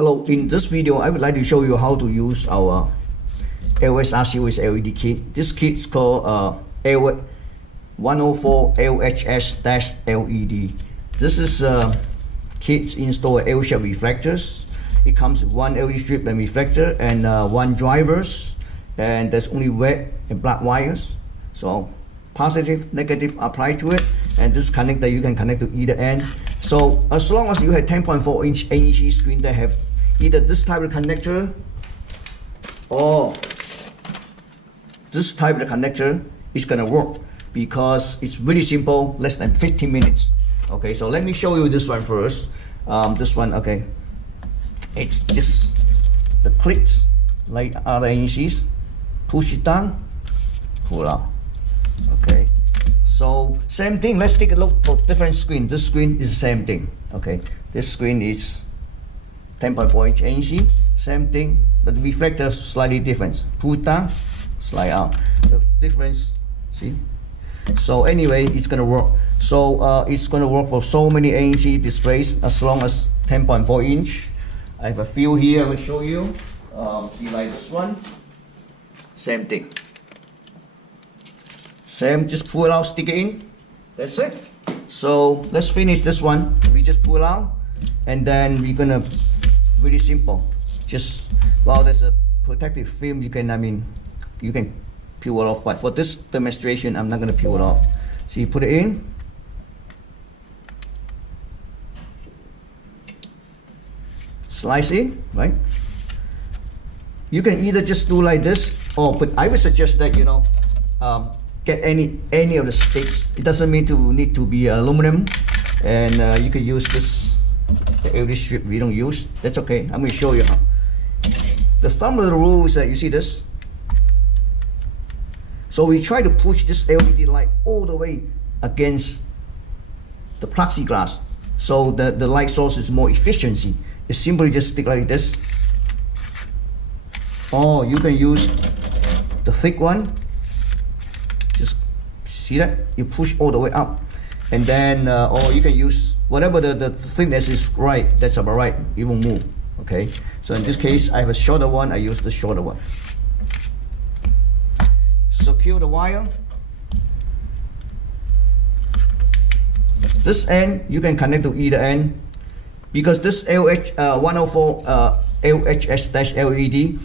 Hello, in this video I would like to show you how to use our LSR series LED kit. This kit is called 104LHS-LED. This is kit install L-shaped reflectors. It comes with one LED strip and reflector and one drivers, and there's only red and black wires. So positive, negative apply to it, and this connector you can connect to either end. So as long as you have 10.4-inch NEC screen that have either this type of connector or this type of connector, is gonna work because it's really simple, less than 15 minutes. Okay, so let me show you this one first. This one, okay, it's just the clicks like other NECs. Push it down, pull out. Okay, so same thing. Let's take a look for different screen. This screen is the same thing. Okay, this screen is 10.4-inch NEC, same thing, but the reflector slightly different. Pull it down, slide out. The difference, see? So anyway, it's gonna work. So it's gonna work for so many NEC displays as long as 10.4-inch. I have a few here. I will show you. See, like this one. Same thing. Same, just pull it out, stick it in. That's it. So let's finish this one. We just pull it out, and then we're gonna really simple. Just there's a protective film. You can, you can peel it off. But for this demonstration, I'm not gonna peel it off. So you put it in. Slice it, right? You can either just do like this, or but I would suggest that get any of the sticks. It doesn't need to be aluminum, and you can use this LED strip we don't use. That's okay. I'm going to show you how. The thumb of the rule is that you see this. So we try to push this LED light all the way against the plexiglass, so the light source is more efficiency. It's simply just stick like this, or you can use the thick one. Just see that you push all the way up, and then or you can use whatever the thickness is right. That's about right. It won't move. Okay. So in this case, I have a shorter one. I use the shorter one. Secure the wire. This end you can connect to either end, because this 104 LHS-LED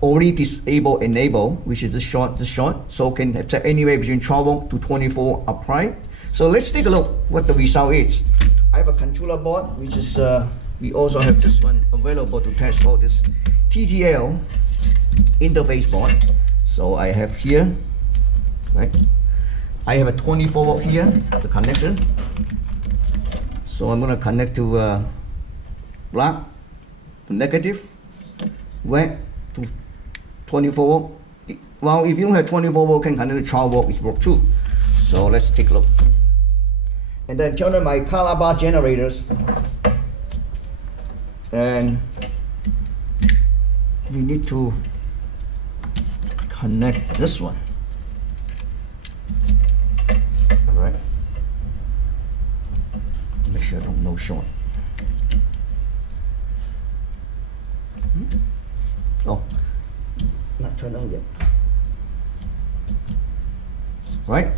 already disable enable, which is this short, so can have anywhere between 12 to 24 upright. So let's take a look what the result is. I have a controller board, which is we also have this one available to test all this TTL interface board. So I have here, right? I have a 24 volt here, the connector. So I'm gonna connect to black to negative, red to 24 volt. Well, if you don't have 24 volt, can connect to 12 volt, it's work too. So let's take a look. And then turn on my color bar generators, and we need to connect this one. All right. Make sure I don't no short. Oh, not turned on yet. Right.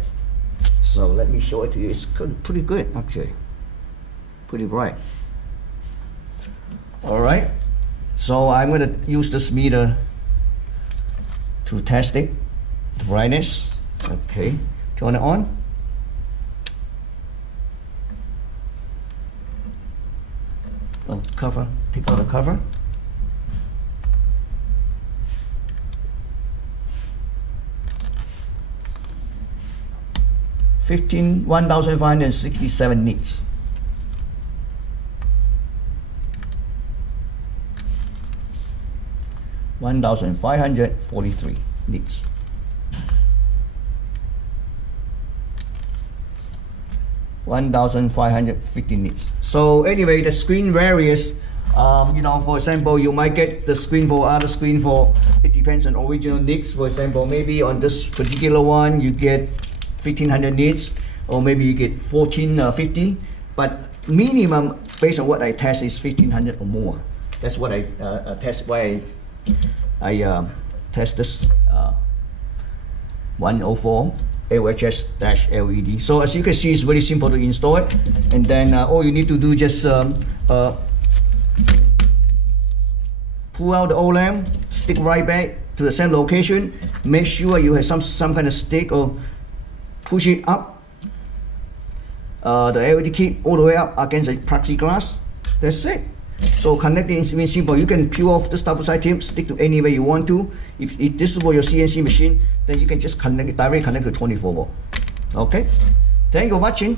So let me show it to you. It's pretty good actually. Pretty bright. All right. So I'm going to use this meter to test it, the brightness. Okay. Turn it on. Oh, cover. Take out the cover. $1,567 nits. 1,543 nits. 1,550 nits. So anyway, the screen varies. For example, you might get the screen for other screen for, it depends on original nits. For example, maybe on this particular one you get 1,500 nits, or maybe you get 1,450, but minimum based on what I test is 1,500 or more. That's what I test. Why I test this 104 LHS-LED. So as you can see, it's very simple to install it, and then all you need to do just pull out the old lamp, stick right back to the same location. Make sure you have some kind of stick or push it up. The LED kit all the way up against the plexiglass. That's it. So connecting is very simple. You can peel off the double side tip, stick to anywhere you want to. If this is for your CNC machine, then you can just directly connect to 24 volt. Okay. Thank you for watching.